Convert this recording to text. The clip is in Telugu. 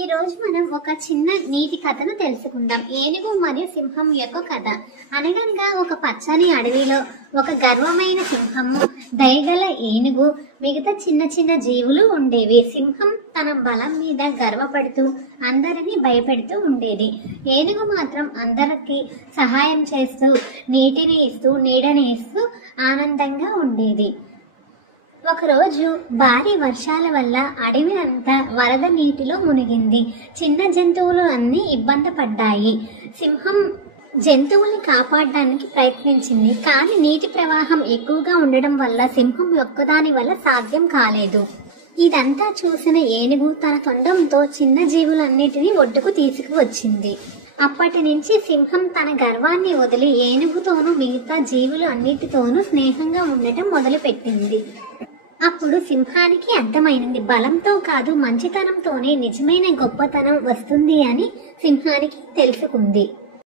ఈ రోజు మనం ఒక చిన్న నీతి కథను తెలుసుకుందాం. ఏనుగు మరియు సింహం యొక్క కథ. అనగనగా ఒక పచ్చని అడవిలో ఒక గర్వమైన సింహము, దయగల ఏనుగు, మిగతా చిన్న చిన్న జీవులు ఉండేవి. సింహం తన బలం మీద గర్వపడుతూ అందరినీ భయపెడుతూ ఉండేది. ఏనుగు మాత్రం అందరికి సహాయం చేస్తూ, నీటిని ఇస్తూ, నీడని ఇస్తూ ఆనందంగా ఉండేది. ఒకరోజు భారీ వర్షాల వల్ల అడవి అంతా వరద నీటిలో మునిగింది. చిన్న జంతువులు అన్నీ ఇబ్బంది పడ్డాయి. సింహం జంతువుల్ని కాపాడడానికి ప్రయత్నించింది, కానీ నీటి ప్రవాహం ఎక్కువగా ఉండడం వల్ల సింహం ఒక్కదాని వల్ల సాధ్యం కాలేదు. ఇదంతా చూసిన ఏనుగు తన తొండంతో చిన్న జీవులన్నిటినీ ఒడ్డుకు తీసుకువచ్చింది. అప్పటి నుంచి సింహం తన గర్వాన్ని వదిలి ఏనుగుతోనూ మిగతా జీవులు అన్నిటితోనూ స్నేహంగా ఉండటం మొదలుపెట్టింది. అప్పుడు సింహానికి అర్థమైంది, బలంతో కాదు మంచితనంతోనే నిజమైన గొప్పతనం వస్తుంది అని సింహానికి తెలుసుకుంది.